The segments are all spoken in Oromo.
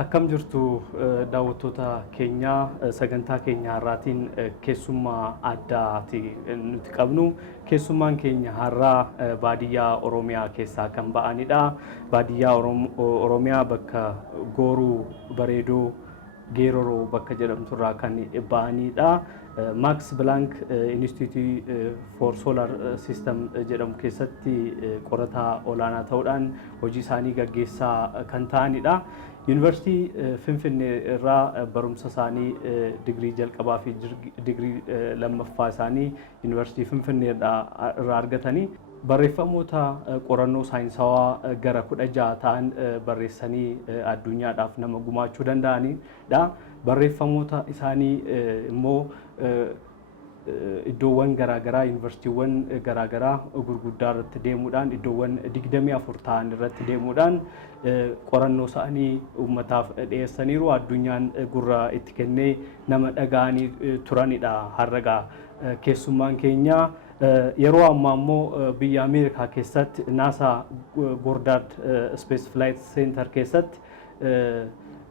Akkam jirtu daawwattoota keenya sagantaa keenya har'aatiin keessummaa addaati nuti qabnu. Keessummaan keenya har'aa baadiyyaa Oromiyaa keessaa kan ba'anidha. Baadiyyaa Oromiyaa bakka Gooruu Bareedoo Geeroroo bakka jedhamturraa kan ba'anidha. Max Planck Institute for Solar System jedhamu keessatti qorataa olaanaa ta'uudhaan hojii isaanii gaggeessaa kan ta'anidha. Yuunivarsiitii Finfinnee irraa barumsa isaanii digirii jalqabaa fi digirii lammaffaa isaanii Yuunivarsiitii Finfinnee irraa argatanii barreeffamoota qorannoo saayinsawaa gara 16 ta'an barreessanii addunyaadhaaf nama gumaachuu danda'anidha. Barreeffamoota isaanii immoo iddoowwan garaagaraa yuunivarsiitiiwwan garaagaraa gurguddaa irratti deemuudhaan iddoowwan 24 ta'an irratti deemuudhaan qorannoo isaanii uummataaf dhiyeessaniiru. Addunyaan gurra itti kennee nama dhaga'anii turanidha. Har'agaa keessummaan keenya yeroo ammaa immoo biyya Ameerikaa keessatti NASA Goddard Space Flight Center keessatti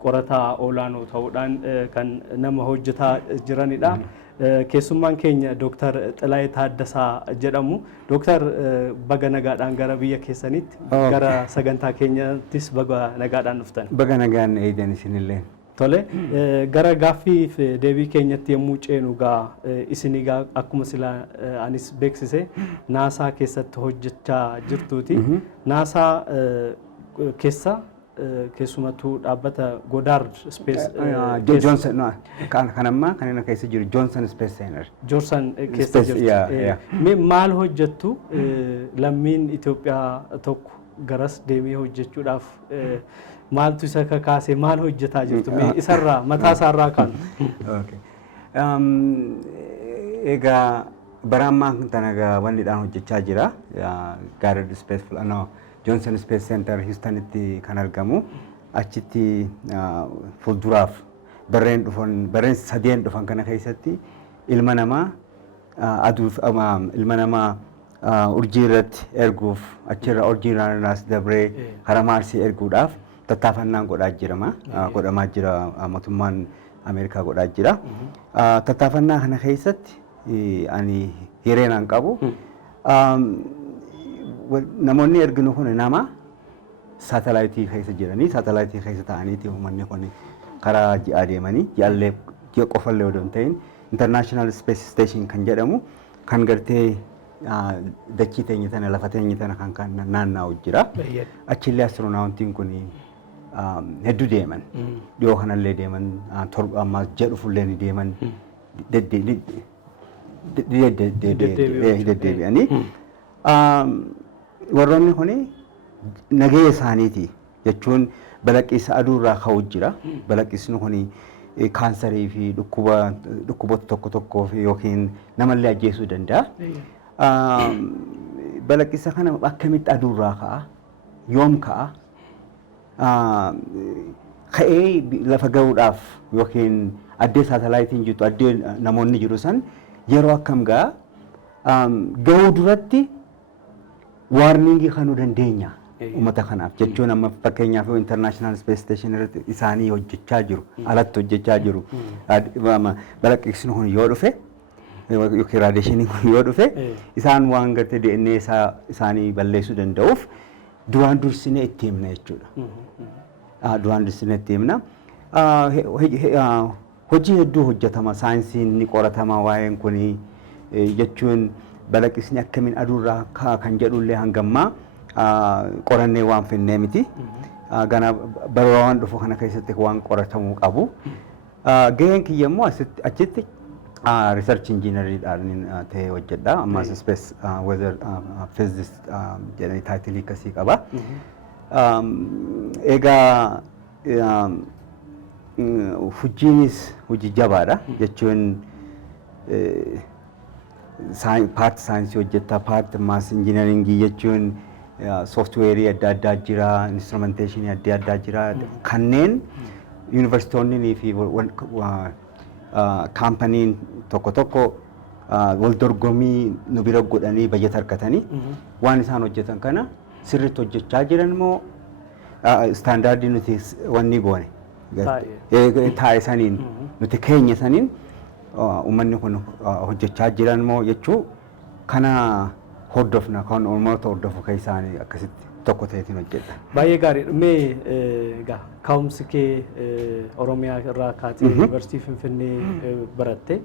qorataa olaanoo ta'uudhaan kan nama hojjetaa jiranidha. Keessummaan keenya Dr. Xilaayee Taaddasaa jedhamu. Dr. baga nagaadhaan gara biyya keessanitti gara sagantaa keenyattis baga nagaadhaan dhuftan. Baga nagaan eedan isinillee. Tole gara gaaffii fi deebii keenyatti yommuu ceenu isinii akkuma silaa anis beeksise NASA keessatti hojjechaa jirtuuti. NASA keessa keessumattuu dhaabbata Goddard Space Johnson kanamma kan inni keessa jiru Johnson Space Center. Johnson keessa jirtu. Maal hojjettu lammiin Itoophiyaa tokko garas deemee hojjechuudhaaf maaltu isa kakaase maal hojjetaa jirtu? Isarraa mataa isaarraa kan. Egaa bara ammaa tanaga wannidhaan hojjechaa jira. Goddard Space Johnson Space Center Houstonitti kan argamu. Achitti fuulduraaf barreen sadeen dhufan kana keessatti ilma namaa aduuf ilma namaa urjii irratti erguuf achirra urjii irraas dabree karaa Maarsii erguudhaaf tattaafannaan godhamaa jira mootummaan Ameerikaa godhaa jira. Tattaafannaa kana keessatti ani hireenaan qabu. Namoonni erginu kun nama saatalaayitii keessa jiranii saatalaayitii keessa ta'aniiti uummanni kun karaa ji'aa deemanii ji'a qofallee odoo hin ta'in International Space Station kan jedhamu kan gartee dachii teenya tana lafa teenya tana kan naanna'u jira. Achillee astiroonaawuntiin kun hedduu deeman dhiyoo kanallee deeman ammaa ji'a dhufullee ni deeman deddeebi'anii. Warroonni kun nageenya isaaniiti jechuun balaqqisa aduurraa ka'u jira. Balaqqisni kun kaansarii fi dhukkuboota tokko tokkoo fi yookiin namallee ajjeesuu danda'a. Balaqqisa kana akkamitti aduurraa ka'a? Yoom ka'a? Ka'ee lafa ga'uudhaaf yookiin addee saatalaayitiin jirtu addee namoonni jiru san yeroo akkam ga'a? Ga'uu duratti warningii kanuu dandeenya uummata kanaaf jechuun amma fakkeenyaaf International Space Station irratti isaanii hojjechaa jiru alatti hojjechaa jiru balaqqisni kun yoo dhufe yookiin raadiyeeshiniin kun yoo dhufe isaan waan gartee DNA isaanii balleessuu danda'uuf duraan dursinee itti himna jechuudha. Duraan dursinee itti himna. Hojii hedduu hojjetama saayinsiin ni qoratama waa'een kun jechuun balaqqisni akkamiin aduurraa kan jedhullee hangammaa qorannee waan finnee miti. Gana bara waan dhufu kana keessatti waan qoratamuu qabu. Gaheen kiyya immoo achitti research engineeriidhaan ta'ee hojjedha. Ammas space weather physicist jedhanii taayitilii akkasii qaba. Egaa hojiinis hojii jabaadha jechuun paartii saayinsii hojjetta paartii maas injiinaringii jechuun sooftiweerii adda addaa jira instrumenteeshinii adda addaa jira kanneen yuunivarsiitoonnii fi kaampaniin tokko tokko wal dorgommii nu bira godhanii bajet argatanii waan isaan hojjetan kana sirriitti hojjechaa jiran moo istaandaardii nuti wanni goone taa'e saniin nuti keenya saniin uummanni kun hojjechaa jiran moo jechuu kana hordofna kan uummata hordofu keessaanii akkasitti tokko ta'eetiin hojjedha. Baay'ee gaariidha. Mee egaa ka'umsi kee Oromiyaa irraa kaatee Yuunivarsiitii Finfinnee baratte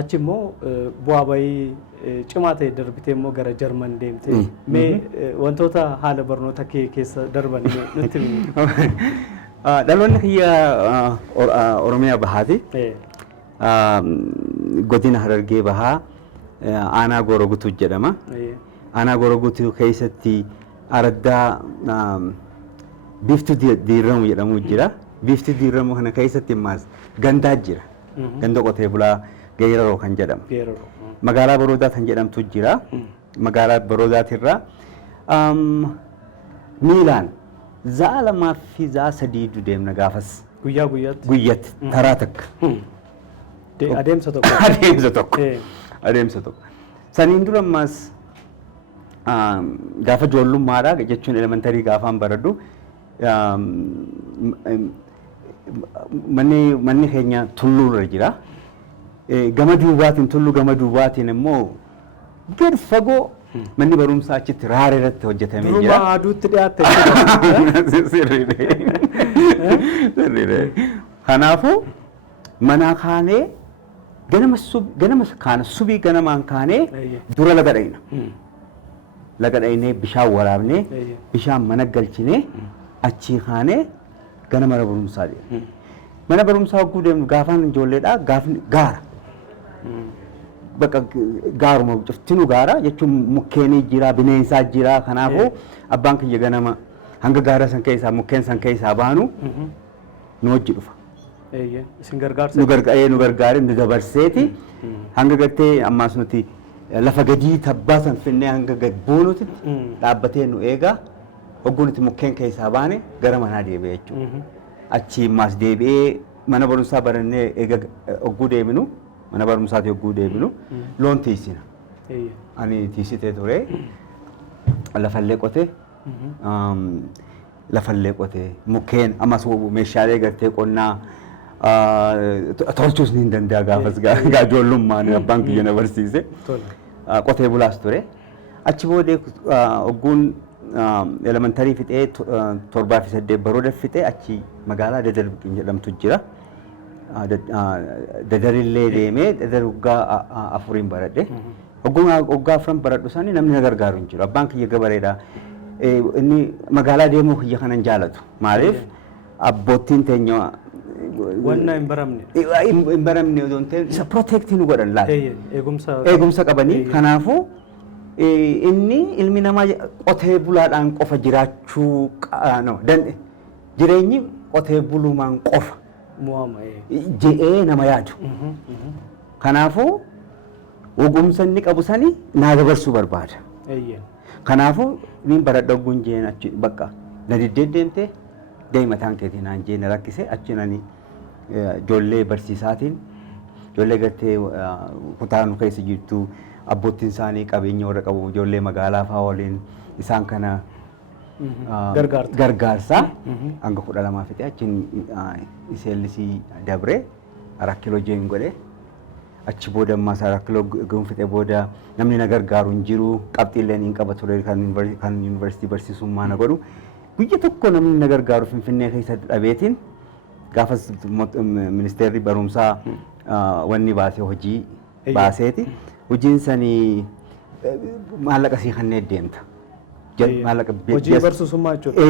achi immoo bu'aa bahii cimaa ta'e darbitee immoo gara Jarman deemte. Mee wantoota haala barnoota kee keessa darban nutti himi. Dhaloonni kiyya Oromiyaa bahaati. Godina Harargee bahaa aanaa Goorogutuu jedhama. Aanaa Goorogutuu keessatti araddaa biiftuu diiramu jedhamu jira. Biiftuu diiramu kana keessatti immaas gandaa jira. Ganda qotee bulaa Geeraroo kan jedhamu. Magaalaa Boroodaa kan jedhamtu jira. Magaalaa Boroodaatiirraa miilaan za'a lamaa fi za'a sadii deemna gaafas. Guyyaa guyyaatti. Guyyatti taraa takka. Adeemsa tokko. Adeemsa tokko. Adeemsa tokko. Saniin dura ammaas gaafa ijoollummaadha jechuun elementarii gaafaan baradhu manni keenya tulluurra jira. Gama duubaatiin tulluu gama duubaatiin immoo gad fagoo manni barumsaa achitti raaree irratti hojjetamee jira. Duruma aduutti dhiyaatte. Sirriidha. Kanaafuu manaa kaanee ganama kaana subii ganamaan kaanee dura laga dhayna. Laga dhaynee bishaan waraabnee bishaan mana galchinee achii kaanee gana mana barumsaa deemna. Mana barumsaa hogguu deemnu gaafaan ijoolleedha gaafni gaara. Bakka gaaruma cuftinu gaara jechuun mukkeenii jira bineensaa jira kanaafuu abbaan kiyya ganama hanga gaara san keessaa mukkeen san keessaa baanu nu wajji dhufa. Isin gargaarsa. Nu gargaaree nu dabarseeti hanga gattee ammaas nuti lafa gadii tabbaa san finnee hanga gad buunutti dhaabbatee nu eegaa hogguu nuti mukkeen keessaa baane gara manaa deebi'ee jechuudha. Achi ammaas deebi'ee mana barumsaa barannee eega hogguu deebinu mana barumsaati hogguu deebinu loon tiisina. Ani tiisitee ture lafallee qotee lafallee qotee mukkeen ammas meeshaalee gartee qonnaa tolchuus ni danda'a gaafas ijoollummaan abbaan kiyya na barsiise. Qotee bulaas ture. Achi boodee hogguun elementarii fixee 7 fi 8 barooda fixee achi magaalaa Dadar jedhamtu jira. Dadarillee deemee Dadar waggaa 4 baradhe. Hogguun waggaa 4 baradhu sanii namni na gargaaru hin jiru. Abbaan kiyya gabareedha. Inni magaalaa deemuu kiyya kanan jaalatu. Maaliif abboottiin teenya wanna hin baramne. Hin baramne yoo ta'e isa protectii nu godhan laata. Eegumsa qabanii kanaafuu inni ilmi namaa qotee bulaadhaan qofa jiraachuu jireenyi qotee bulumaan qofa je'ee nama yaadu. Kanaafuu ogumsa inni qabu sanii naa dabarsuu barbaada. Kanaafuu niin baradha ogguun jeen achi bakka na deddeemtee deemataan keetii naan jeen rakkise achi nani ijoollee barsiisaatiin ijoollee gartee kutaa nu keessa jirtu abbootiin isaanii qabeenya warra qabu ijoollee magaalaa fa'aa waliin isaan kana gargaarsaa hanga 12 fixee achiin iseellisii dabree 4 kiiloo jeen godhee achi booda ammaas 4 kiiloo gonfixee booda namni na gargaaru hin jiru qabxiillee hin qaba ture kan yuunivarsiitii barsiisummaa na godhu guyya tokko namni na gargaaru Finfinnee keessatti dhabeetiin gaafas ministeerri barumsaa wanni baasee hojii baaseeti hojiin sanii maallaqa sii kanneen deemta. Hojii barsiisummaa jechuudha.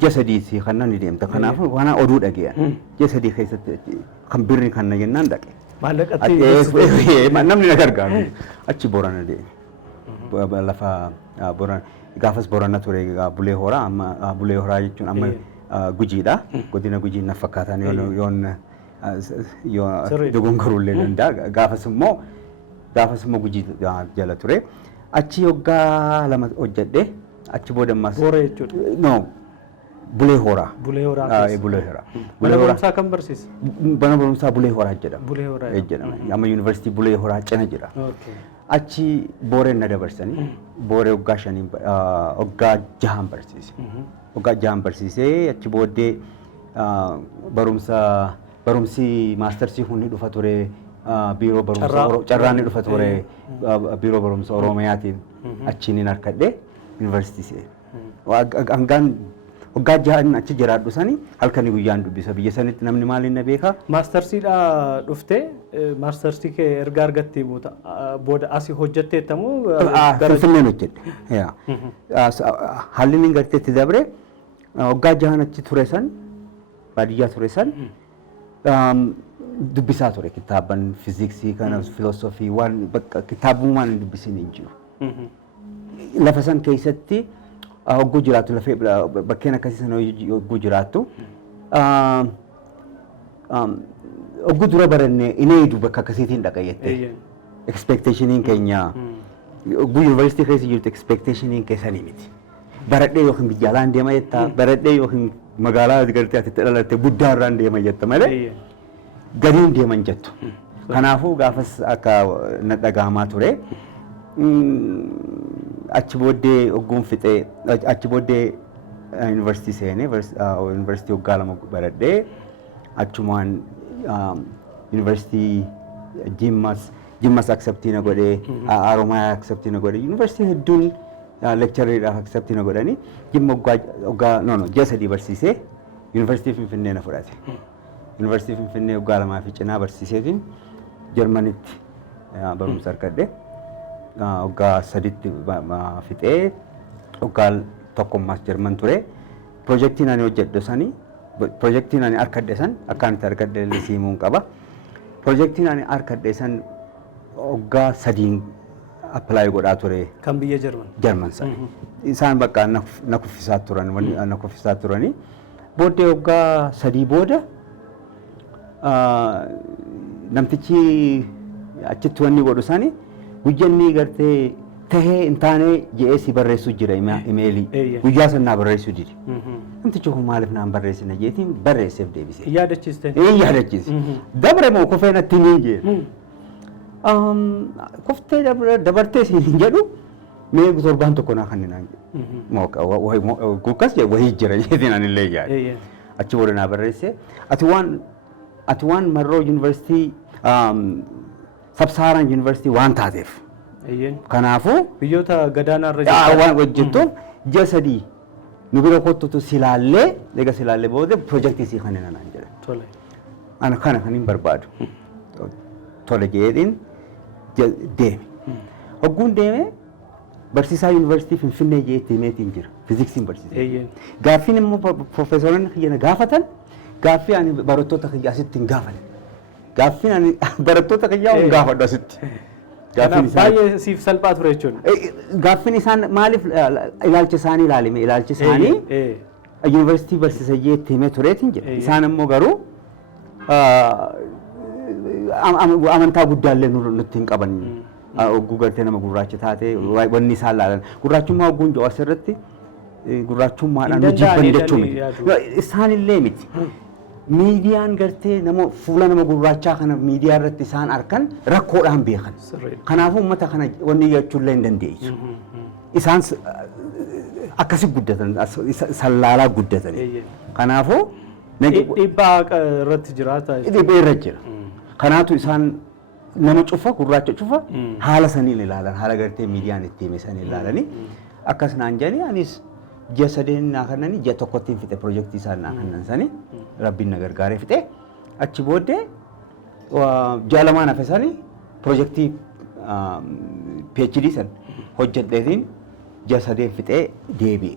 Ji'a sadii sii kanneen deemta. Kanaafuu waan oduu dhageessan ji'a sadii keessatti kan birri kan na jennaan dhaqe. Maallaqatti namni na gargaaru achi Boorana deeme. Lafa Boorana gaafas Boorana ture Bulee Horaa amma Bulee Horaa jechuun amma Gujiidha. Godina Gujii na fakkaataan yoo dogongorullee danda'a. Gaafas immoo Gujii jala ture. Achi waggaa 2 hojjedhe. Achi booda ammas. Booree jechuudha. No. Bulee Horaa. Bulee Horaa. Bulee Horaa. Mana barumsaa kan barsiisa? Mana barumsaa Bulee Horaa jedhama. Bulee Horaa jedhama. Amma yuunivarsiitii Bulee Horaa cina jira. Achi Booreen na dabarsanii Booree waggaa 5 waggaa 6 barsiise. Waggaa 6 barsiisee achi booddee barumsi maastersii hundi dhufa ture biiroo barumsa carraanni dhufa ture biiroo barumsa Oromiyaatiin achiin harkadhe yuunivarsiitii seene. Hangaan waggaa jahan achi jiraadhu sani halkanii guyyaan dubbisa biyya sanitti namni maaliin na beeka. Maastersiidha dhuftee maastersii kee erga argattee booda asii hojjetteettamoo? Finfinneen hojjedhe. Haalli inni garteetti dabre waggaa jahan achi ture san baadiyyaa ture san dubbisaa ture kitaaban fiiziksii kana filoosofii waan bakka kitaabumaan dubbisiin hin jiru. Lafa san keessatti hogguu jiraattu lafee bakkeen akkasii sana hogguu jiraattu hogguu dura barannee inni eedu bakka akkasiitiin dhaqayyette expectationiin keenya hogguu yuunivarsiitii keessa jirtu expectatationiin keessanii miti. Baradhee yookiin biyya alaan deema jetta baradhee yookiin magaalaa gartee ati dhalatte guddaa irraan deema jetta malee gariin deeman jettu. Kanaafuu gaafas akka na dhagahamaa ture. Achi booddee hogguun fixee achi booddee yuunivarsiitii seenee yuunivarsiitii waggaa lama baradhee achumaan yuunivarsiitii Jimmas acceptii na godhee Oromiyaa acceptii na godhee yuunivarsiitii hedduun lectureedhaaf acceptii na godhanii Jimma waggaa ji'a sadii barsiisee yuunivarsiitii Finfinnee na fudhate. Yuunivarsiitii Finfinnee waggaa lamaa fi cinaa barsiiseetiin Jarmanitti barumsa argadhe. Waggaa saditti fixee waggaa tokkommaas Jarman ture. Piroojeektiin ani hojjedhu sani piroojeektiin ani arkadhe san akkaan itti arkadhe simuun qaba. Piroojeektiin ani arkadhe san waggaa sadiin appilaayi godhaa ture. Kan biyya Jarman? Jarman sani. Isaan bakka na kuffisaa turan na kuffisaa turanii. Booddee waggaa sadii booda namtichi achitti wanni godhu sani guyyanni gartee tahee hin taane jedhee si barreessu jira imeelii guyyaa sanaa barreessu didi. Namtichi kun maaliif naan barreessina jeetiin barreesseef deebisee. Yaadachiiste? Yaadachiise. Dabre moo kufee natti ni jee. Kuftee dabartee si hin jedhu mee torbaan tokko naa kan naan jedhu. Kukas jee wahii jira jeetiin anillee yaade. Achi booda naa barreesse. Ati waan marroo yuunivarsiitii Sabsaaraan yuunivarsiitii waan taateef. Kanaafuu biyyoota gadaanaa irra jirtu waan hojjettuuf ji'a sadii nu bira kottutu silaallee egaa silaallee booda piroojeektii sii kan naan jedhe. Tole. Ana kana kan hin barbaadu. Tole jedhiin deeme. Hogguun deeme barsiisaa yuunivarsiitii Finfinnee jeetti himeetiin jira. Fiiziksiin barsiisee. Gaaffiin immoo piroofeesoroonni kiyya gaafatan gaaffii ani barattoota kiyya asitti hin gaafanne. Gaaffin ani barattoota kiyyaa hin gaafadhu asitti. Baay'ee siif salphaa ture jechuudha. Gaaffin isaan maaliif ilaalcha isaanii ilaalime ilaalchi isaanii yuunivarsiitii barsiisa jeetti himee tureetiin jira. Isaan immoo garuu amantaa guddaallee nutti hin qaban. Hogguu gartee nama gurraacha taate wanni isaan laalan. Gurraachummaa hogguun jiru asirratti gurraachummaadhaan nu jibban jechuu miti. Isaanillee miti. Miidiyaan gartee nama fuula nama gurraachaa kana miidiyaa irratti isaan arkan rakkoodhaan beekan. Kanaafuu uummata kana wanni jechuullee hin dandeessu. Isaan akkasi guddatan sallaalaa guddatan. Kanaafuu dhiibbaa irratti jiraata. Dhiibbaa irra jira. Kanaatu isaan nama cufa gurraacha cufa haala saniin ilaalan haala gartee miidiyaan itti hime saniin ilaalanii akkas naan jedhanii anis ji'a sadeen naa kannanii ji'a tokkottiin fixe piroojeektii isaan naa kannan sanii rabbiin na gargaaree fixe achi booddee ji'a lamaan hafe sanii piroojeektii PhD san hojjedheetiin ji'a sadeen fixee deebi'e.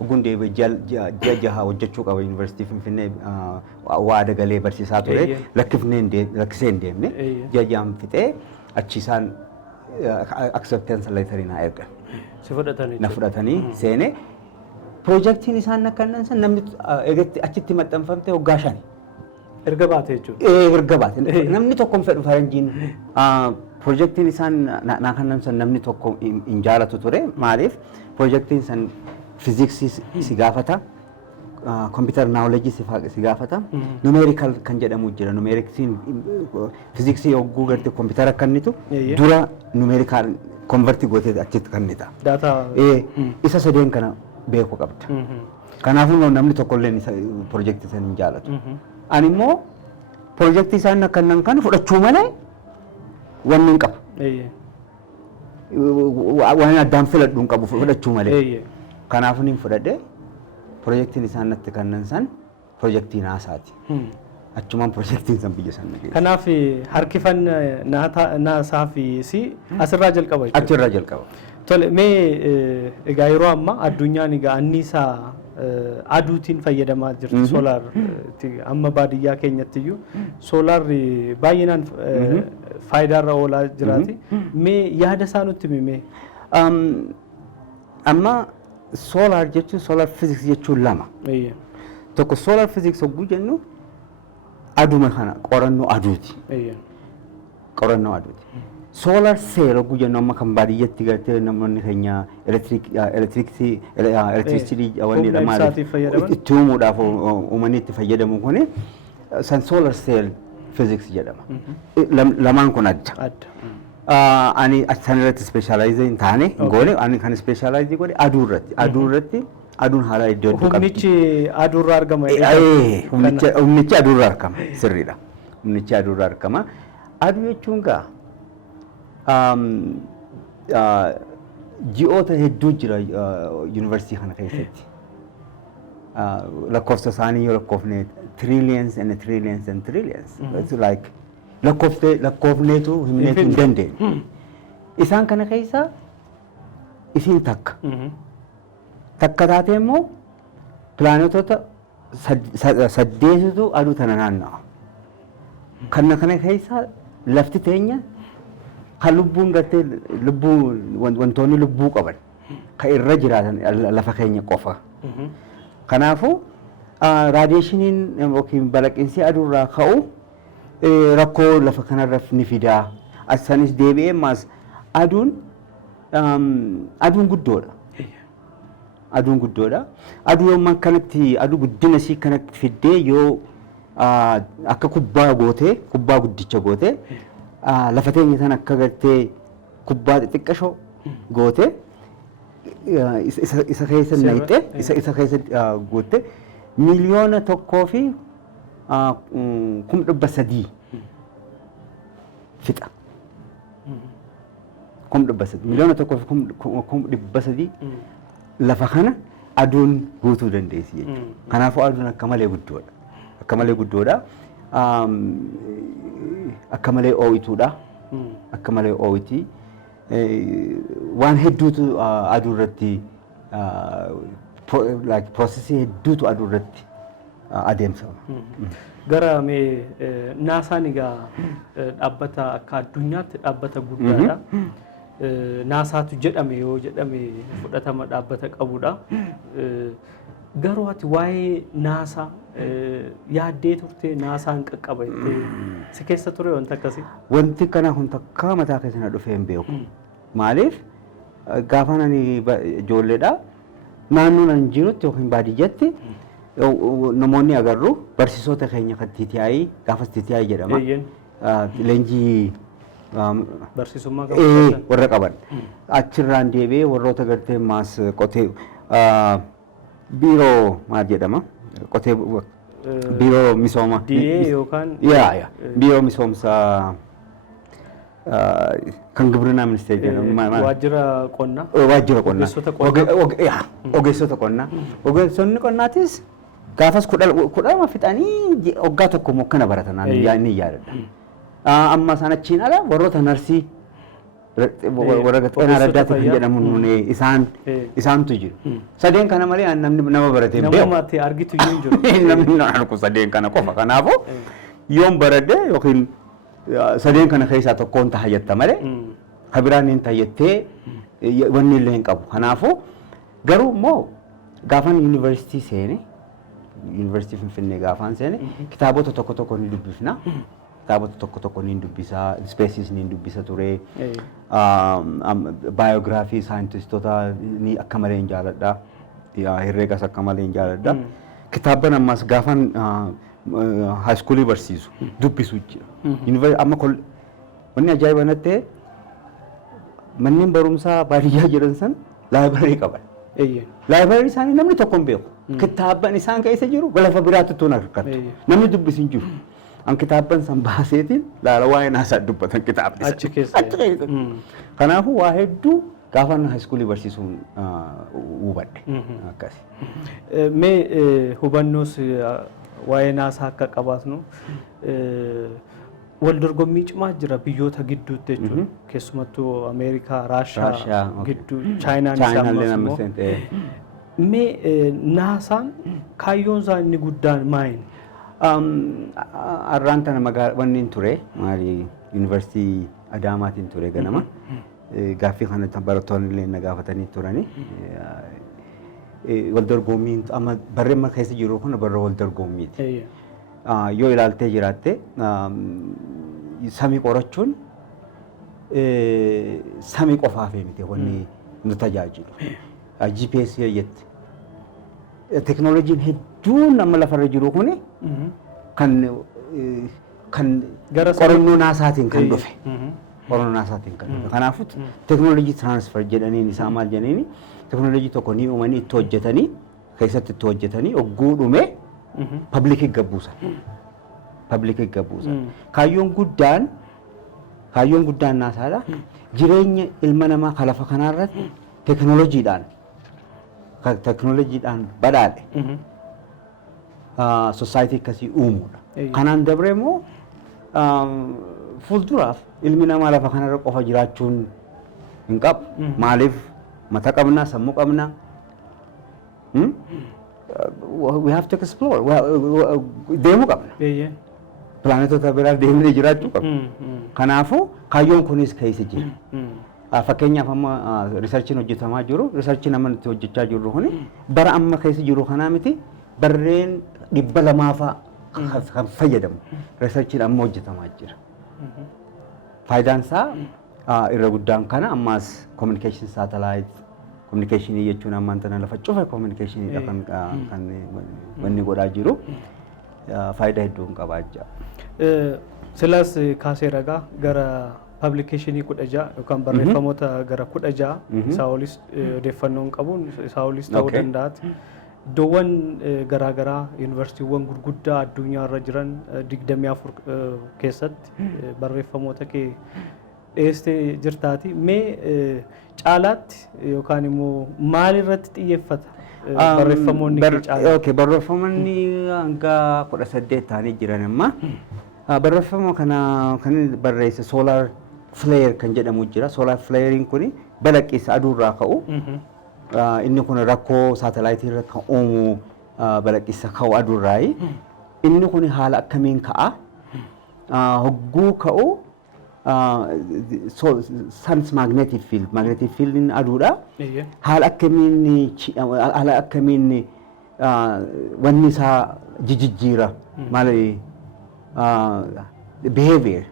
Hogguun deebi'e ji'a jaha hojjechuu qaba yuunivarsiitii Finfinnee waada galee barsiisaa ture lakkisee hin deemne ji'a jahaan fixee achi isaan acceptance letter naa ergan. Na fudhatanii seenee piroojeektiin isaan nakkannan san namni achitti maxxanfamte waggaa shani. Erga baate jechuudha. Erga baate. Namni tokko hin fedhu faranjiin piroojeektiin isaan nakkannan san namni tokko hin jaalatu ture maaliif piroojeektiin san fiiziksii si gaafata. Computer knowledge si gaafata. Numerical kan jedhamu jira. Numeriksiin fiiziksii hogguu gartee computer kannitu dura numerical convert gootee achitti kannita. Data. Isa sadeen kana beekuu qabda. Kanaafuu namni tokko illee piroojeektii sana hin jaalatu. Ani immoo piroojeektii isaan akkanaan kan fudhachuu malee wanni hin qabu. Waan addaan filadhu hin qabu fudhachuu malee. Kanaafuu ni fudhadhe piroojeektiin isaan natti kannan san piroojeektii naasaati. Achumaan piroojeektiin san biyya sana geesse. Kanaaf harkifannaa naasaa fi asirraa jalqaba jechuudha. Achirraa jalqaba. Tole mee egaa yeroo ammaa addunyaan egaa anniisaa aduutiin fayyadamaa jirti soolaar amma baadiyyaa keenyatti iyyuu soolaarri baay'inaan faayidaarra oolaa jiraati. Mee yaada isaa nutti himi. Amma soolaar jechuun soolaar fiiziksii jechuun lama. Tokko soolaar fiiziksii hogguu jennu aduma kana qorannoo aduuti. Qorannoo aduuti. Solar cell hogguu jennu amma kan baadiyyatti gartee namoonni keenya electricity wanni maaliif itti uumuudhaaf uumanii itti fayyadamu kuni san solar cell physics jedhama. Lamaan kun adda. Ani sanirratti specialize hin taane goone ani kan specialize godhe aduu irratti aduun haala iddoo qabdi. Humnichi aduurraa argama. Humnichi aduurraa argama sirriidha. Humnichi aduurraa argama. Aduu jechuun gaa ji'oota hedduu jira yuunivarsiitii kana keessatti. Lakkoofsa isaanii yoo lakkoofne trillions and trillions and trillions. It's like lakkoofneetu himneetu hin dandeenye. Isaan kana keessa isiin takka. Takka taatee immoo pilaanetoota saddeetitu aduu tana naanna'a. Kana keessa lafti teenya kan lubbuun gartee wantoonni lubbuu qaban kan irra jiraatan lafa keenya qofa. Kanaafuu raadiyeeshiniin yookiin balaqqinsi aduurraa ka'u rakkoo lafa kanarra ni fidaa. Asanis deebi'ee maas aduun guddoodha. Aduun guddoodha. Aduu yoomman kanatti aduu guddina isii kanatti fiddee yoo akka kubbaa guddicha gootee lafa teenya tan akka gartee kubbaa xixiqqashoo gootee isa keessa naqxee isa keessa goote miliyoona tokkoo fi 300,000 fixa. 300,000 miliyoona tokkoo fi 300,000 lafa kana aduun guutuu dandeessi jechuudha. Kanaafuu aduun akka malee guddoodha. Akka malee guddoodha. Akka malee ooyituudha. Akka malee ooyitii. Waan hedduutu aduu irratti piroosesii hedduutu aduu irratti adeemsama. Gara mee naasaan egaa dhaabbata akka addunyaatti dhaabbata guddaadha. Naasaatu jedhame yoo jedhame fudhatama dhaabbata qabudha. Garuu ati waa'ee naasaa yaaddee turte naasaan qaqqaba jettee si keessa ture wanta akkasii? Wanti kana kun takka mataa keessa na dhufee hin beeku. Maaliif gaafan ani ijoolleedha naannoon ani jirutti yookiin baadiyyatti namoonni agarru barsiisota keenya kan TTI gaafas TTI jedhama. Leenjii barsiisummaa warra qaban achirraan deebi'ee warroota gartee maas qotee biiroo maal jedhama qotee biiroo misooma yookaan biiroo misoomsaa kan gibirnaa ministeera jedhama waajjira qonnaa ogeessota qonnaa ogeessonni qonnaatis gaafas kudhama fixanii waggaa tokko mokkana baratan ni yaadadha. Amma sana achiin ala warroota narsii warra xeenaa raddaatti kan jedhamu isaantu jiru. Sadeen kana malee namni nama baratee beeku. Namatti argitu iyyuu hin jiru. Namni argu sadeen kana qofa. Kanaafuu yoon baradde yookiin sadeen kana keessaa tokkoon tahayyatta malee kan biraan hin tahayyattee wanni illee hin qabu. Kanaafuu garuu immoo gaafan yuunivarsiitii seene yuunivarsiitii Finfinnee gaafaan seene kitaabota tokko ni dubbifna. Kitaabota tokko ni dubbisa, species ni dubbisa ture, biography saayintistoota ni akka malee hin jaaladha, herreegas akka malee hin jaaladha. Kitaaban ammas gaafan high schoolii barsiisu dubbisu jira. Amma wanni ajaa'iba natti manneen barumsaa baadiyyaa jiran san laayibrarii qaban. Laayibrarii isaanii namni tokko hin beeku. Kitaaban isaan keessa jiru lafa biraatti tuun harkattu. Namni dubbisin jiru. An kitaaban san baaseetiin laala waa'ee naasaa dubbatan kitaabni. Achi keessa. Kanaafuu waa hedduu gaafan high school barsiisuun hubadhe akkasi. Mee hubannoos waa'ee naasaa akka qabaatnu wal dorgommii cimaa jira biyyoota gidduutti jechuudha. Keessumattuu Ameerikaa, Raashiyaa gidduu, Chaayinaan isaan immoo. Mee naasaan kaayyoon isaa inni guddaan maayini? Arraan tana wanni ture maali yuunivarsiitii Adaamaatiin ture ganama. Gaaffii kana barattoonni illee na gaafatanii turani. Wal dorgommiin amma barreema keessa jiru kun barra wal dorgommiiti. Yoo ilaaltee jiraatte samii qorachuun samii qofaaf miti wanni nu tajaajilu. GPS jetti. Teknooloojiin hedduun amma lafarra jiru kuni kan qorannoo naasaatiin kan dhufe. Qorannoo naasaatiin kan dhufe. Kanaafuu teknooloojii transfer jedhaniin isaa maal jedhaniini teknooloojii tokko ni uumanii itti hojjetanii keessatti itti hojjetanii ogguu dhume public gabbuusan. Public gabbuusan. Kaayyoon guddaan naasaadha. Jireenya ilma namaa kalafa kanarratti teknooloojiidhaan badhaadhe society akkasii uumuudha. Kanaan dabree immoo fuulduraaf ilmi namaa lafa kanarra qofa jiraachuun hin qabu. Maaliif mata qabna, sammuu qabna. We have to explore. Deemuu qabna. Plaanetoota biraa deemnee jiraachuu qabna. Kanaafuu kaayyoon kunis keessa jira. Fakkeenyaaf amma riisarchiin hojjetamaa jiru, riisarchiin amma nuti hojjechaa jirru kuni bara amma keessa jiru kanaa miti barreen 200 kan fayyadamu riisarchiin amma hojjetamaa jira. Faayidaan isaa irra guddaan kana ammaas communication satellite communication jechuun ammaan tana lafa cufa communication kan wanni godhaa jiru faayidaa hedduu qabaa jira. Silaas kaasee ragaa gara publicationii 16 yookaan barreeffamoota gara 16 isaa olis odeeffannoon qabuun isaa olis ta'uu danda'ati. Iddoowwan garaagaraa yuunivarsiitiiwwan gurguddaa addunyaa irra jiran 24 keessatti barreeffamoota kee dhiyeessitee jirtaati. Mee caalaatti yookaan immoo maal irratti xiyyeeffata barreeffamoonni kee caalaa? Okay, barreeffamoonni hanga 18 ta'anii jiran amma barreeffama kana kan barreesse solar flare kan jedhamu jira. Solar flaring kuni balaqqisa aduurraa ka'u. Inni kun rakkoo saatalaayitii irra kan uumu balaqqisa ka'u aduurraayi. Inni kun haala akkamiin ka'a? Hogguu ka'u sun's magnetic field in aduudha. Haala akkamiin wanni isaa jijjiira maali behavior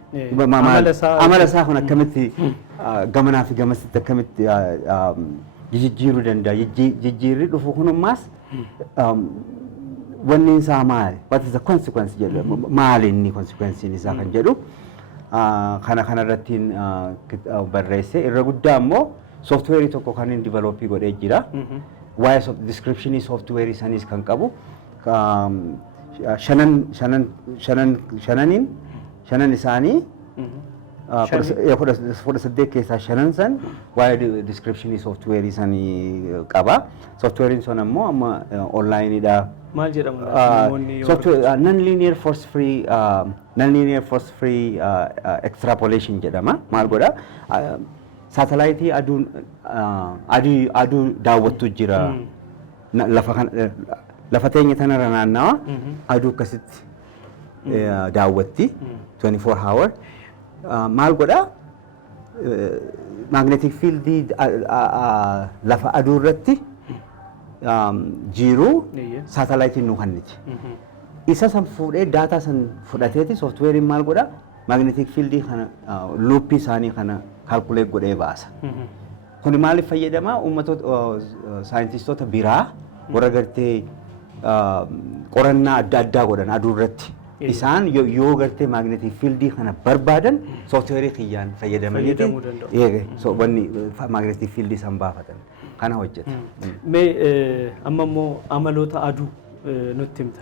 amala isaa kun akkamitti gamanaa fi gamasitti akkamitti jijjiiruu danda'a. Jijjiirri dhufu kun ammaas wanni isaa maali? What is the consequence jedhu maali inni consequence isaa kan jedhu kana irratti barreesse. Irra guddaa immoo software tokko kan inni develop godhee jira. Waa'ee description software isaaniis kan qabu shanan isaanii 18 keessaa shanan san waa'ee description software isaanii qaba. Software sun ammoo amma online dha. Maal jedhamu? Software non-linear force free extrapolation jedhama. Maal godha? Satellite aduu daawwattu jira. Lafa teenya tanarra naannawa aduu akkasitti daawwatti 24 hour. Maal godha? Magnetic field lafa aduu irratti jiru satellite nu kanniti. Isa san fuudhee data san fudhateeti software maal godha? Magnetic field kana loop isaanii kana calculate godhee baasa. Kun maaliif fayyadama? Uummatoota saayintistoota biraa warra gartee qorannaa adda addaa godhan aduu irratti. Isaan yoo gartee magnetic field kana barbaadan software kiyyaan fayyadamanii so wanni magnetic field san baafatan. kana hojjeta. Mee amma immoo amaloota aduu nutti himta.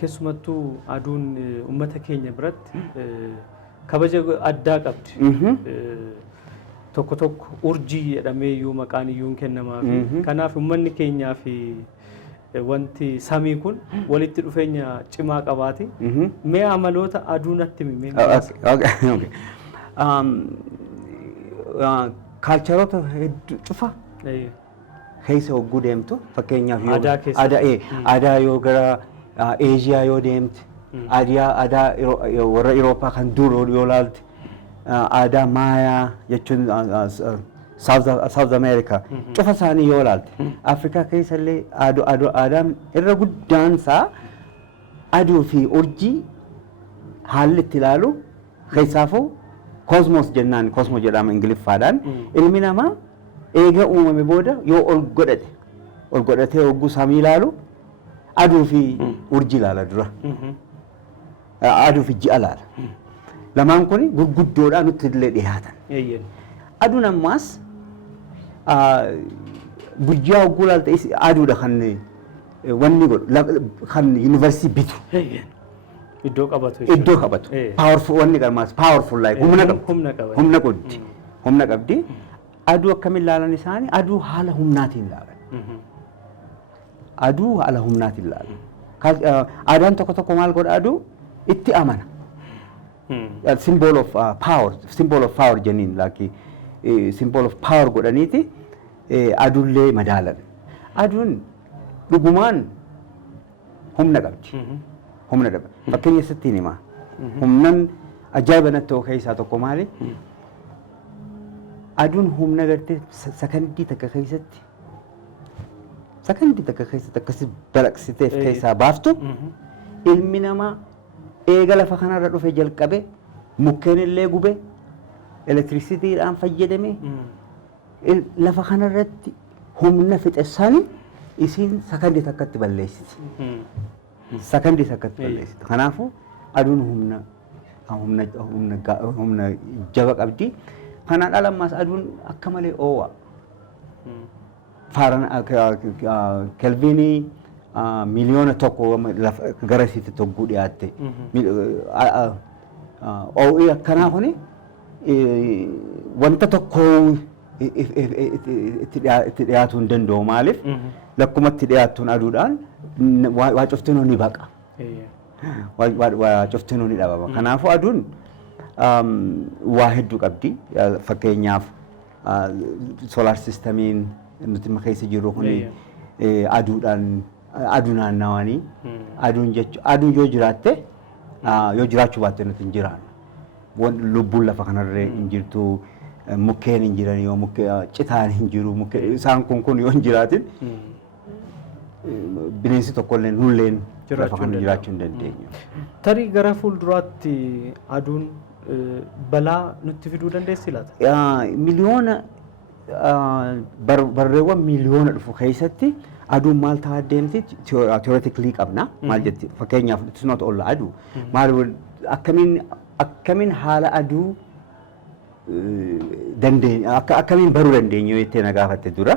Keessumattuu aduun uummata keenya biratti kabaja addaa qabdi. Tokko tokko urjii jedhamee iyyuu maqaan iyyuu kennamaa fi kanaaf uummanni keenyaa fi wanti samii kun walitti dhufeenya cimaa qabaati. Mee amaloota aduu natti himi. Kaalcharoota hedduu cufa keessa hogguu deemtu fakkeenyaaf aadaa yoo gara Eeshiyaa yoo deemte aadaa warra Irooppaa kan dur yoo laalte aadaa maayaa jechuun South America cufa isaanii yoo laalte Afrikaa keessa illee aadaan irra guddaan isaa aduu fi urjii haalli itti ilaalu keessaafuu Cosmos jennaan cosmos jedhama Ingiliffaadhaan ilmi namaa eega uumame booda yoo ol godhatee hogguu samii ilaalu aduu fi urjii ilaala dura. Aduu fi ji'a ilaala. Lamaan kun gurguddoodhaan nutti illee dhiyaatan. Aduun ammaas guyyaa hogguu ilaalte aduudha kan wanni godhu kan yuunivarsiitii bitu. Iddoo qabatu. Powerful wanni garmaas powerful like humna qabdi. Aduu akkamiin ilaalan isaanii aduu haala humnaatiin ilaalan. Aduu haala humnaatiin ilaalan. Aadaan tokko tokko maal godha aduu itti amana. Symbol of power jenniin like symbol of power godhaniiti aduullee madaalan. Aduun dhugumaan humna qabdi. Humna qaba. Fakkeenya sittiin himaa. Humnan ajaa'iba natti ta'u keessaa tokko maali? Aduun humna gartee sakandii takka keessatti akkasi balaqsiteef keessaa baaftu ilmi namaa eega lafa kanarra dhufe jalqabe mukkeen illee gube elektirisiitiidhaan fayyadame lafa kanarratti humna fixessanii isiin sakandii takkatti balleessiti. Sakandii takkatti balleessiti. Kanaafuu aduun humna jaba qabdi. Kanaan alammaas aduun akka malee oowwa. Kelviinii miliyoona tokko gara isiitti togguu dhiyaatte. Oowwii akkanaa kuni wanta tokko itti dhiyaatuu hin danda'u maaliif lakkuma itti dhiyaattuun aduudhaan waa cuftinuu ni baqa. Waa cuftinuu ni dhabama. Kanaafuu aduun waa hedduu qabdi. Fakkeenyaaf solar systemiin nuti keessa jirru kuni aduudhaan aduu naannawanii aduun yoo jiraatte yoo jiraachuu baatte nuti hin jiraannu. Lubbuun lafa kanarra hin jirtu. Mukkeen hin jiran yoo citaan hin jiru isaan kun yoo hin jiraatin bineensi tokkollee nulleen lafa kana jiraachuu hin dandeenyu. Tarii gara fuulduraatti aduun balaa nutti fiduu dandeessi laata? Miliyoona barreewwan miliyoona dhufu keessatti aduun maal ta'aa deemti theoretically qabna. Maal jetti fakkeenyaaf it's not all aduu maal akkamiin haala aduu akkamiin baruu dandeenya yoo itti na gaafatte dura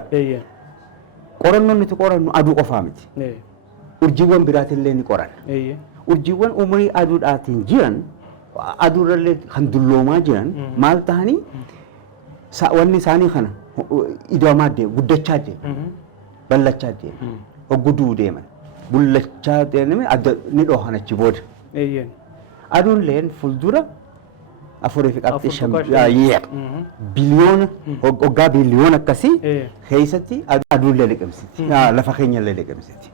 qorannoon nuti qorannu aduu qofaa miti. Urjiiwwan biraatillee ni qoranna. Urjiiwwan umurii aduudhaatiin jiran aduurrallee kan dulloomaa jiran maal ta'anii wanni isaanii kana ida'amaa deemu guddachaa deemu ballachaa deemu hogguduu deeman bullachaa deemanii ni dhohan achi booda. Aduunleen fuuldura afurii fi qabxii biliyoona waggaa biliyoona akkasii keessatti aduullee liqimsiti lafa keenyallee liqimsiti.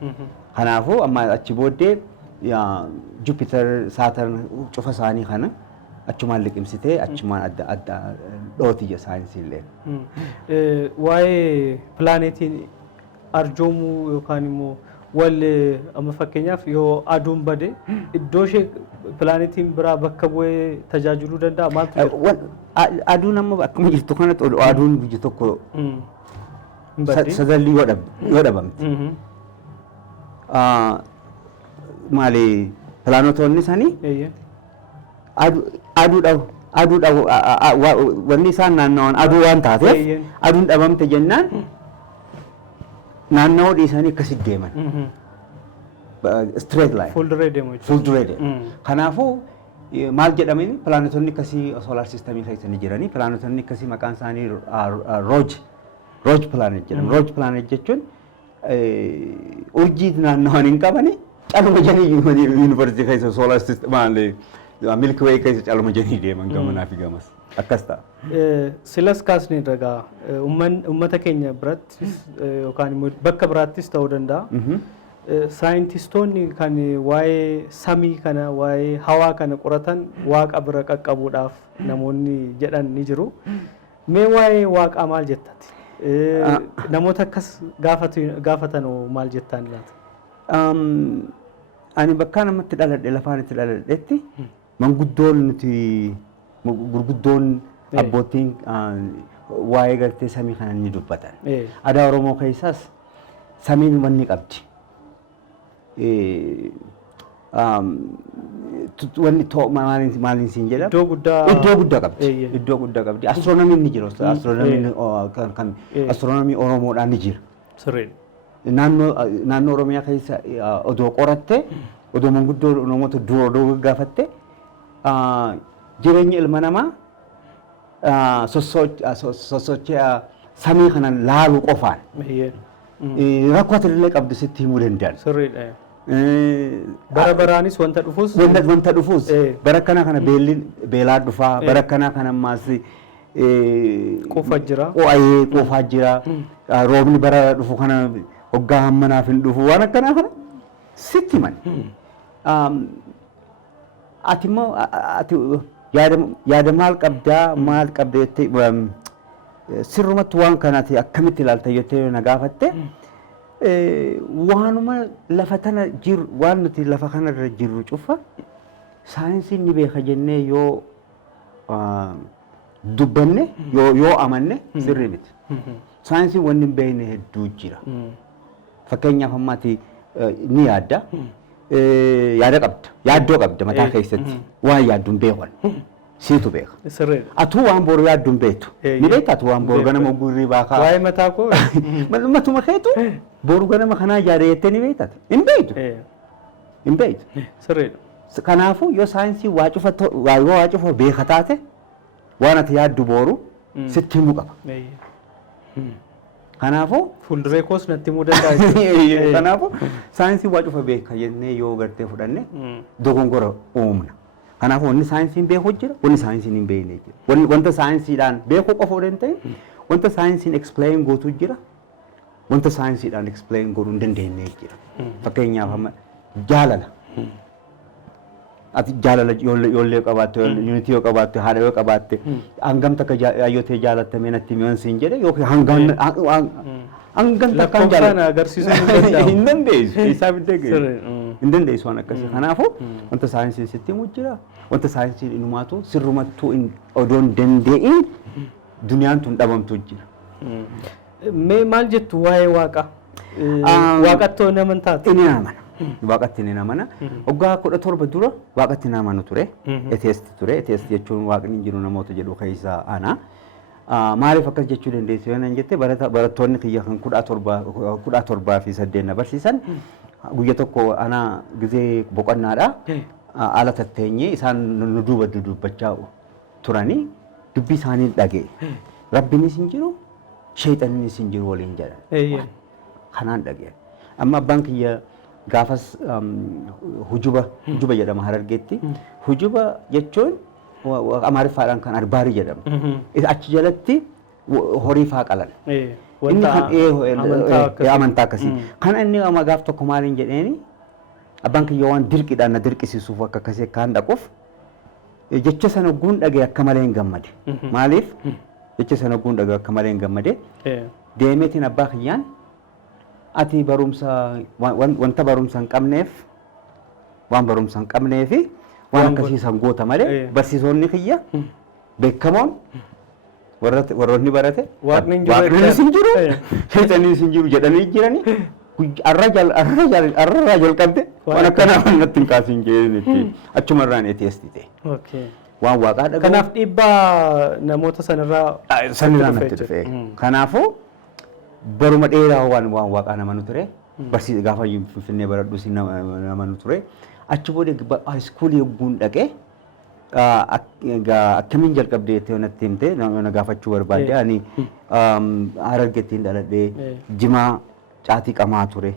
Kanaafuu amma achi booddee Jupiter Saturn cufa isaanii kana achumaan liqimsitee achumaan adda dhootiyya saayinsiillee. Waa'ee pilaanetiin arjoomuu yookaan immoo wal amma fakkeenyaaf yoo aduun bade iddoo ishee pilaanetiin biraa bakka bu'ee tajaajiluu danda'a maaltu jira? Aduun amma akkuma jirtu kanatti aduun biyya tokko sadalli yoo dhabamti. Maali pilaanetoonni isaanii aduudhaaf wanni isaan naanna'an aduu waan taateef aduun dhabamte jennaan naannawaa dhiisanii akkasitti deeman. Straight line. Fuulduree deemu jechuudha. Fuulduree deemu. Kanaafuu maal jedhamani pilaanetonni akkasii soolaar siistemii keessa ni jiranii pilaanetonni akkasii maqaan isaanii rooj pilaanet jedhamu. Rooj pilaanet jechuun urjii naannawaan hin qabani caluma janii yuunivarsiitii keessa soolaar siistemii milki wayii keessa caluma janii deeman gamanaa fi gamas. Akkas ta'a. Silas kaasnee dhagaa uummata keenya birattis yookaan immoo bakka biraattis ta'uu danda'a. Saayintistoonni kan waa'ee samii kana waa'ee hawaa kana qoratan waaqa bira qaqqabuudhaaf namoonni jedhan ni jiru. Mee waa'ee waaqaa maal jettati? Namoota akkas gaafatan maal jettaan laata? Ani bakka namatti dhaladhe lafaan itti dhaladhetti manguddoon nuti gurguddoon abbootiin waa'ee gartee samii kana ni dubbatan. Aadaa Oromoo keessaas samiin wanni qabdi. Wanni maaliin siin jedhama? Iddoo guddaa qabdi. Iddoo guddaa qabdi. Astiroonomiin ni jira. Astiroonomii Oromoodhaan ni jira. Naannoo Oromiyaa keessa odoo qoratte odoo manguddoo namoota dura odoo gaafatte jireenya ilma namaa sosochii samii kana laaluu qofaan rakkoo illee qabdu sitti himuu danda'an. Bara baraanis wanta dhufuus bara kana beelaa dhufaa bara kana ammaas qofaa jira. Qofaa jira. Roobni bara dhufu kana hoggaa hammanaaf hin dhufu waan akkanaa kana sitti himan. Ati immoo yaada maal qabda jettee sirrumatti waan kanaati akkamitti ilaalta jettee na gaafatte waanuma lafa tana jiru waan nuti lafa kanarra jirru cufa saayinsiin ni beeka jennee yoo dubbanne yoo amanne sirrii miti. Saayinsiin wanni hin beekne hedduu jira. Fakkeenyaaf ammaati ni yaadda. Yaaddoo qabda mataa keessatti waan yaaddu hin beekan. Siitu beeka. Atuu waan boru yaaddu hin beektu. Ni beekta atuu waan boru ganama gurrii baakaa. Waa'ee mataa koo. Matuma keetu boru ganama kanaa yaada jettee ni beekta. Hin beektu. Hin beektu. Kanaafuu yoo saayinsii waa cufa beeka taate waan ati yaaddu boru sitti himuu qaba. Kanaafuu fuulduree koos natti himuu danda'a. Kanaafuu saayinsii waa cufa beeka jennee yoo gartee fudhanne dogongora uumna. Kanaafuu wanni saayinsiin beeku jira, wanni saayinsiin hin beekne jira. Wanta saayinsiidhaan beekuu qofa odoo hin ta'in wanta saayinsiin explain gootu jira, wanta saayinsiidhaan explain godhuu hin dandeenye jira. Fakkeenyaaf amma jaalala. Ati jaalala ijoollee qabaatte, yuunitii yoo qabaatte, haadha yoo qabaatte, hangam takka ayyotee jaalattamee natti mi'oon siin jedhe yookiin hangam takkaan jaalala agarsiisuu hin dandeessu. Isaaf hin dandeessu waan akkasii. Kanaafuu wanta saayinsiin sitti himu jira, wanta saayinsiin inumaatu sirrumattuu odoo hin dandeenye duniyaan tun dhabamtu jira. Mee maal jettu waa'ee waaqa? Waaqattoo ni amantaati? Ni amana. Waaqatti ni amana. Waggaa 17 dura waaqatti ni amanu ture. Eteesti ture. Eteesti jechuun waaqni hin jiru namoota jedhu keessaa ana. Maaliif akkas jechuu dandeessu yoo nan jette barattoonni kiyya kan 17 fi 8 na barsiisan guyya tokko ana gizee boqonnaadha. Ala tatteenyee isaan nu dubbachaa turanii dubbii isaanii dhagee. Rabbinis hin jiru, sheexannis hin jiru waliin jedhan. Kanaan dhagee. Amma abbaan kiyya gaafas hujuba jedhama Harargeetti. Hujuba jechuun Amaariffaadhaan kan arbaarii jedhama. Achi jalatti horii faa qalan. Inni kan amantaa akkasii. Kan inni gaaf tokko maaliin jedheeni abbaan kiyya waan dirqiidhaan na dirqisiisuuf akka akkasii akkaan dhaquuf jecha sana guun dhagee akka malee hin gammade. Maaliif jecha sana guun dhagee akka malee hin gammade deemeetiin abbaa kiyyaan ati wanta barumsa hin qabneef waan barumsa hin qabneefi waan akkasiisan goota malee barsiisonni kiyya beekamoon warroonni barate waaqnis hin jiru sheexannis hin jiru jedhanii jiranii arraa jalqabde waan akkanaa natti hin kaasin jedhanitti achumarraan eteestite. Waan waaqaa dhagahu. Kanaaf dhiibbaa namoota sanirraa natti dhufe. Kanaafuu baruma dheeraa waan waaqaa nama ture barsiisa gaafa Finfinnee baradhu si nama ture achi booda iskuulii yogguun dhaqee akkamiin jalqabdee itti natti himte na gaafachuu barbaadde ani Harargeettiin dhaladhee Jimaa caatii qamaa ture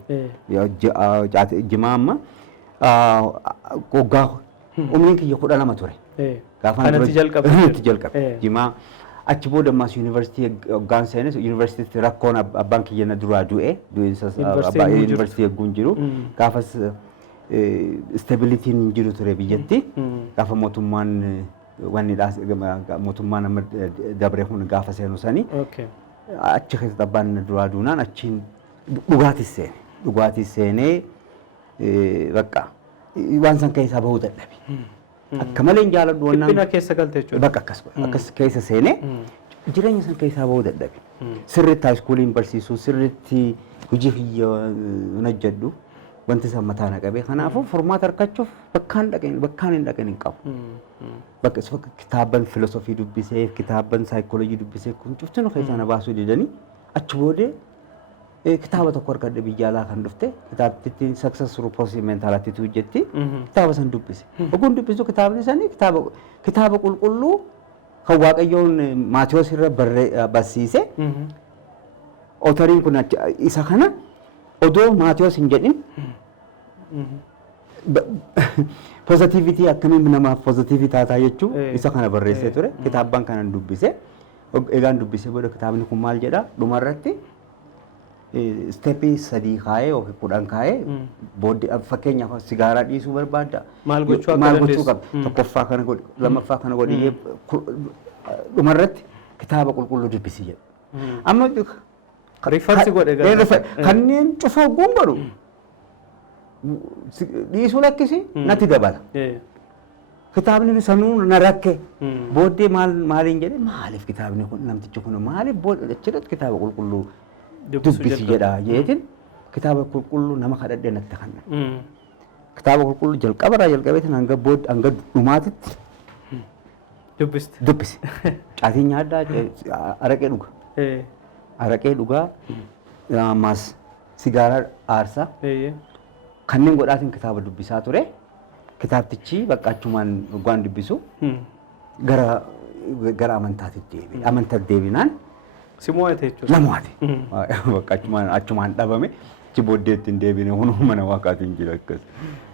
Jimaa amma waggaa umriin kiyya 12 ture gaafa kanatti jalqabe Jimaa achi booda ammas yuunivarsiitii hoggaan seenes yuunivarsiitiitti rakkoon abbaan kiyya na duraa du'e yuunivarsiitii yogguun jiru gaafas stabilitiin hin jiru ture biyyatti gaafa mootummaan mootummaan amma dabre kun gaafa seenu sani achi keessatti abbaan duraa duunaan achiin dhugaatii seenee bakka waan san keessaa bahuu dadhabe akka malee hin jaaladhu waan dhiphina keessa galte jechuudha bakka akkas keessa seenee jireenya san keessaa bahuu dadhabe sirriitti haayiskuuliin barsiisuu sirriitti hojii kiyya hojjedhu wanti san mataa na qabee kanaafuu furmaata argachuuf bakkaan hin dhaqin hin qabu bakka kitaaban filosofii dubbisee kitaaban saayikooloojii dubbisee kun cuftin keessaa na baasuu didanii achi booda kitaaba tokko argadhe biyya alaa kan dhufte kitaabtitti successful positive mental attitude jetti kitaaba san dubbise oguun dubbisu kitaabni sanii kitaaba qulqulluu kan waaqayyoon Maatiyos irra barsiise autoriin kun isa kana odoo Maatiyos hin jedhin positivity akkamiin namaaf positivity taataa jechuu isa kana barreessee ture kitaabban kanan dubbise egaan dubbise booda kitaabni kun maal jedha dhumarratti steepii 3 kaayee yookiin 10 kaayee booddee fakkeenyaaf sigaaraa dhiisuu barbaadda maal gochuu qaba tokkoffaa kana godhi lammaffaa kana godhi dhumarratti kitaaba qulqulluu dubbisi jedha amma rifarsi godhe kanneen cufaa guun godhu dhiisuu lakkisi natti dabala kitaabni sanuu na rakke booddee maaliin jedhe maaliif kitaabni kun namtichi kun maaliif booddee achirratti kitaaba qulqulluu dubbisi jedha jeetiin kitaaba qulqulluu nama kadhadhee natti kanna kitaaba qulqulluu jalqabarraa jalqabeetiin hanga dhumaatitti dubbisi caatii nyaaddaa araqee dhugaa ammas sigaaraa aarsaa kanneen godhaatiin kitaaba dubbisaa ture kitaabtichi bakka achumaan waan dubbisu gara amantaatitti deebi'e amantaatti deebinaan Simuate jechuudha. Lamuwaati. Bakka achumaan dhabame achi booddeetti hin deebine hunuma mana waaqaatiin jira akkas.